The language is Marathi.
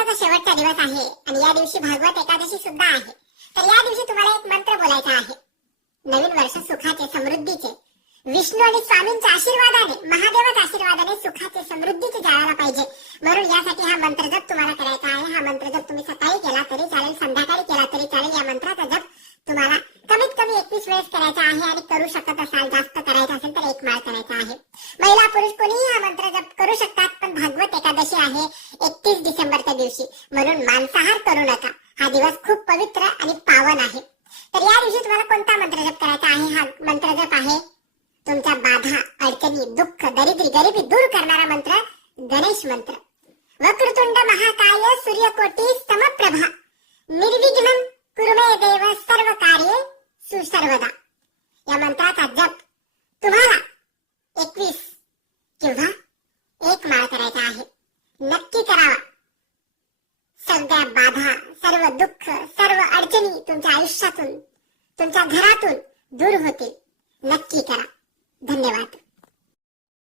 वर्षाचा शेवटचा दिवस आहे आणि या दिवशी भागवत एकादशी सुद्धा आहे. तर या दिवशी तुम्हाला एक मंत्र बोलायचा आहे. नवीन वर्ष सुखाचे, समृद्धीचे, विष्णू आणि स्वामींच्या आशीर्वादाने, महादेवाच्या आशीर्वादाने सुखाचे, समृद्धीचे जाळायला पाहिजे. म्हणून यासाठी हा मंत्र जप तुम्हाला करायचा आहे. हा मंत्र जप तुम्ही सकाळी केला तरी चालेल, संध्याकाळी केला तरी चालेल. या मंत्राचा जप तुम्हाला कमीत कमी 21 वेळेस करायचा आहे आणि करू शकत असाल, जास्त करायचा असेल तर एक माळ करायचा आहे. महिला पुरुष कोणीही हा मंत्र जप करू शकतात, पण भागवत एकादशी आहे 31 डिसेंबरच्या दिवशी, म्हणून मांसाहार करू नका. हा दिवस खूप पवित्र आणि पावन आहे. तर या दिवशी तुम्हाला कोणता मंत्र जप करायचा आहे? हा मंत्र जप आहे तुमच्या बाधा, अडचणी, दुःख, दरिद्री, गरिबी दूर करणारा मंत्र, गणेश मंत्र. वक्रतुंड महाकाय सूर्यकोटी समप्रभा निर्विघ्नं कुरु मे देव सर्व कार्ये सुसर्वदा. या मंत्राचा जप तुम्हाला 21 किंवा एक माळ करायचा आहे. नक्की करावा. सगळ्या बाधा, सर्व दुःख, सर्व अडचणी तुमच्या आयुष्यातून, तुमच्या घरातून दूर होतील. नक्की करा. धन्यवाद.